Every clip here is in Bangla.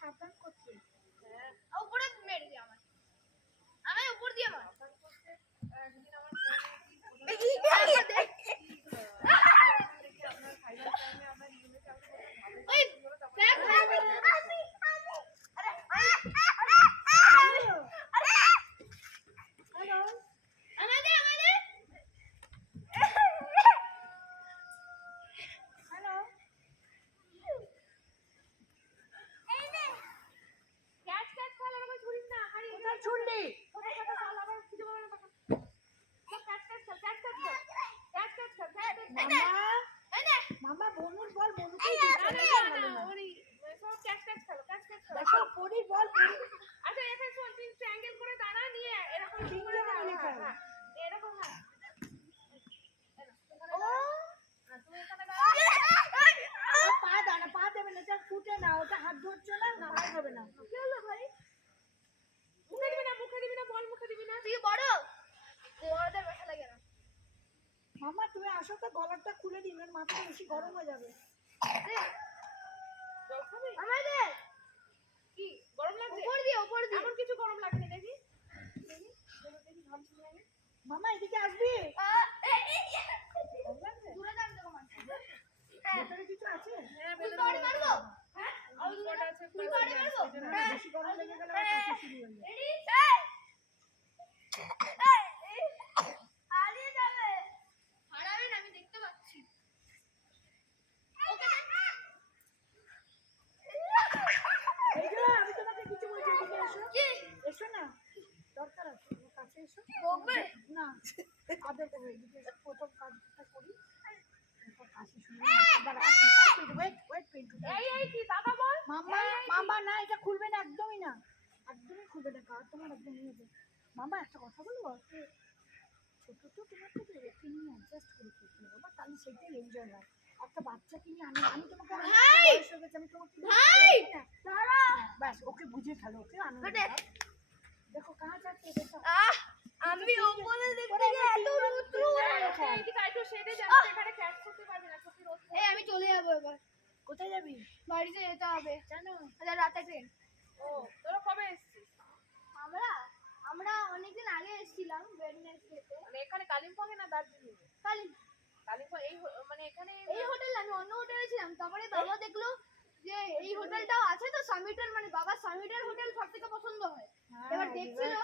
সাবধান করছে উপরে মেরে দিয়ে আমার আমি উপর দিয়ে মার। ওই ব্যাগ আমাদের আমাদের হ্যালো ক্যাচ ক্যাচ কল আর ছুড়িস না হারি কোথায় ছুড়লি ছোট ছোট কল আবার খুঁজে পাবে না catch catch call catch catch call catch catch call catch মামা এই নে মামা বনুর বল বনুকে না দিতে না হবে না না। ওরি সব ক্যাচ ক্যাচ খেলো ক্যাচ ক্যাচ খেলো দেখো পরি বল পরি আচ্ছা এখানে শোন তুই ট্রায়াঙ্গেল করে দাঁড়া নিয়ে এরকম ঠিক করে তিনজনে মিলে হ্যাঁ, খেলো। হ্যাঁ, এরকম হ্যাঁ ও তুমি এখানে ও পা দাঁড়া পা দেবে না এটা ফুটে না ওটা হাত ধরছো না না হাত হবে না কি হলো ভাই মুখে দিবি না মুখে দিবি না বল মুখে দিবি না তুই বড় বড়দের ব্যথা লাগে না মামা তুমি আসো তো গলারটা খুলে দিন ওর মাথাটা বেশি গরম হয়ে যাবে আমাদের কি গরম লাগছে উপর দিয়ে উপর দিয়ে এমন কিছু গরম লাগেনি দেখি মামা এদিকে আসবি দূরে যান দেখো মানুষ ভেতরে কিছু আছে হ্যাঁ ফুলবাড়ি মারবো হ্যাঁ আর ফুলবাড়ি আছে ফুলবাড়ি মারবো হ্যাঁ বেশি গরম লেগে গেলে আবার কাশি শুরু হয়ে যাবে রেডি হারিয়ে যাবে হারাবে না আমি দেখতে পাচ্ছি ওকে এই যে আমি তোমাকে কিছু বলছি এদিকে এসো কি এসো না। দরকার আছে কাছে এসো। না আদর করবে এদিকে প্রথম কাজটা করি হয়ে মামা মামা না এটা খুলবে না একদমই না। একদমই খুলবে না কার তোমার একদম নিয়ে যাবে। মামা একটা কথা বলব? ছোট তো তোমার তো রেখে নিয়ে অ্যাডজাস্ট করে খেতে তাহলে সেটাই এনজয় হয়। একটা বাচ্চাকে নিয়ে আমি আমি তোমাকে বয়স হয়ে গেছে আমি তোমাকে না। ব্যাস ওকে বুঝে খেলো ওকে। দাও। দেখো কাহা যাচ্ছে দেখো। আহ আমি ওপরে দেখতে গিয়ে এত রুদ্র। এইদিকে আইতো সেটে যাচ্ছে এখানে ক্যাচ করতে পারবে না চোখে রোদ এই আমি চলে যাব এবার। কোথায় যাবি? বাড়িতে যেতে হবে। জানো। আচ্ছা রাতে ট্রেন ও তোরা কবে এসেছিস? আমরা আমরা অনেকদিন আগে এসেছিলাম ওয়েডনেসডেতে মানে এখানে কালিম্পং এ না দার্জিলিং কালি কালিম্পং এই মানে এখানে এই হোটেল আমি অন্য হোটেলে ছিলাম। তারপরে বাবা দেখল যে এই হোটেলটাও আছে তো সামিটার মানে বাবা সামিটার হোটেল সব থেকে পছন্দ হয়। এবার হ্যাঁ, দেখছিল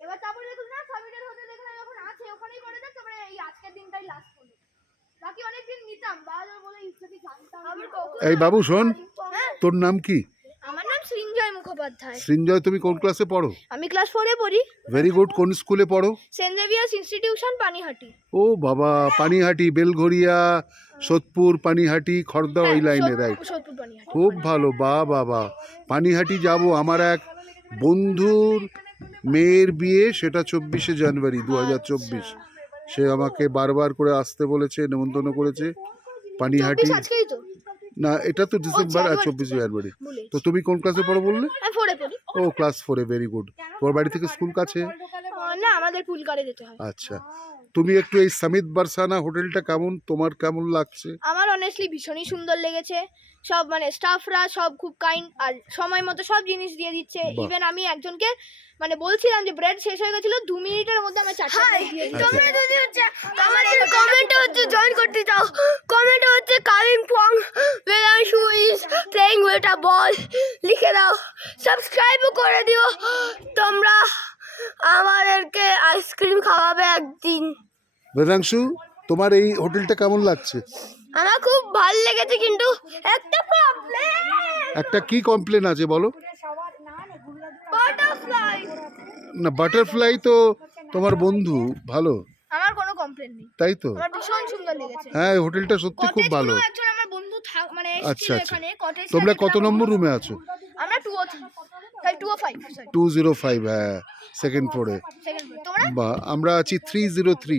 এবার তারপরে দেখল না সামিটার হোটেল এখানে যখন আছে ওখানেই করে দেখ তারপরে এই আজকের দিনটাই লাস্ট হলো বাকি অনেকদিন নিতাম বাবা বলে ইচ্ছে কি জানতাম এই বাবু শোন হ্যাঁ? তোর নাম কি? মুখোপাধ্যায়। সৃঞ্জয় তুমি কোন ক্লাসে পড়ো? আমি ক্লাস ফোরে পড়ি। ভেরি গুড কোন স্কুলে পড়ো? সেন্ট জেভিয়ার্স ইনস্টিটিউশন পানিহাটি ও বাবা পানিহাটি বেলঘরিয়া সোদপুর পানিহাটি খর্দা ওই লাইনে রাইট সোদপুর পানিহাটি খুব ভালো বা। বাবা পানিহাটি যাব আমার এক বন্ধুর মেয়ের বিয়ে সেটা চব্বিশে জানুয়ারি দু হাজার চব্বিশ। সে আমাকে বারবার করে আসতে বলেছে নেমন্তন্ন করেছে। পানিহাটি আজকেই তো? না এটা তো ডিসেম্বর আর চব্বিশ জানুয়ারি তো তুমি কোন ক্লাসে পড়ো বললে? ও ক্লাস ফোরে ভেরি গুড তোমার বাড়ি থেকে স্কুল কাছে? না আমাদের যেতে হয়। আচ্ছা। তুমি একটু এই সামিত বারসানা হোটেলটা কেমন? তোমার কেমন লাগছে? আমার অনেস্টলি ভীষণই সুন্দর লেগেছে। সব মানে স্টাফরা সব খুব কাইন্ড আর সময় মতো সব জিনিস দিয়ে দিচ্ছে। ইভেন আমি একজনকে মানে বলছিলাম যে ব্রেড শেষ হয়ে গেছিল দু মিনিটের মধ্যে আমার চারটা দিয়ে তোমরা যদি হচ্ছে আমাদের কমেন্টে হচ্ছে জয়েন করতে চাও কমেন্টে হচ্ছে Kalimpong Belangshu is playing with a ball লিখে দাও সাবস্ক্রাইবও করে দিও। তোমরা আমাদেরকে আইসক্রিম খাওয়াবে একদিন। বেদাংশু তোমার এই হোটেলটা কেমন লাগছে? আমার খুব ভালো লেগেছে কিন্তু একটা প্রবলেম একটা কি কমপ্লেন আছে বলো? না বাটারফ্লাই না বাটারফ্লাই তো তোমার বন্ধু ভালো। আমার কোনো কমপ্লেন নেই। তাই তো? আমার ভীষণ সুন্দর লেগেছে। হ্যাঁ হোটেলটা সত্যি খুব ভালো। একজন আমার বন্ধু থাক মানে আচ্ছা, আচ্ছা। এখানে কটেজ তোমরা কত নম্বর রুমে আছো? আমরা two O three two O five two zero five হ্যাঁ সেকেন্ড ফ্লোরে সেকেন্ড ফ্লোর তোমরা? বা আমরা আছি থ্রি জিরো থ্রি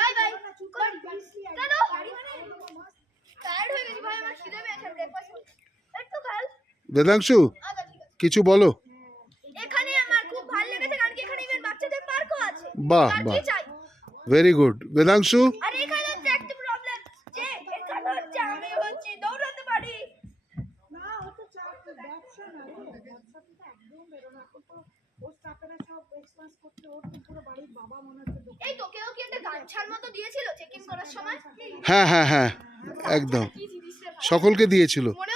বেদাংশু কিছু বলো। এখানে আমার খুব ভালো লেগেছে কারণ কি এখানে ইভেন বাচ্চাদের পার্কও আছে। বাহ বাহ। Very good Bedangshu? এখানে একটা প্রবলেম যে এখানে হচ্ছে আমি হচ্ছে দৌড়াতে পারি। না ব্যবসা না ব্যবসা একদম বেরো না তো সব করতে পুরো বাড়ির বাবা মনে হচ্ছে এই তো কেউ কি একটা মতো দিয়েছিল করার সময়? হ্যাঁ হ্যাঁ হ্যাঁ, হ্যাঁ আচ্ছা, একদম। সকলকে দিয়েছিল। মনে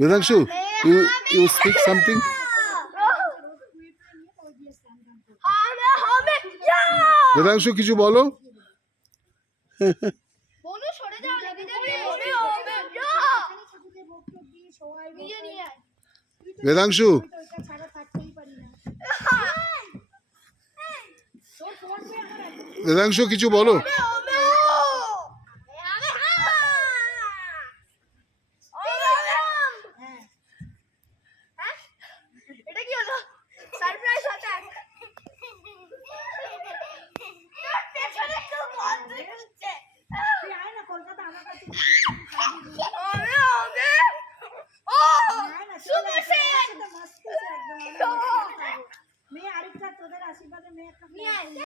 Yudangshu, you you speak something? Yudangshu, কিছু বলো? বেদাংশু বেদাংশু কিছু বলো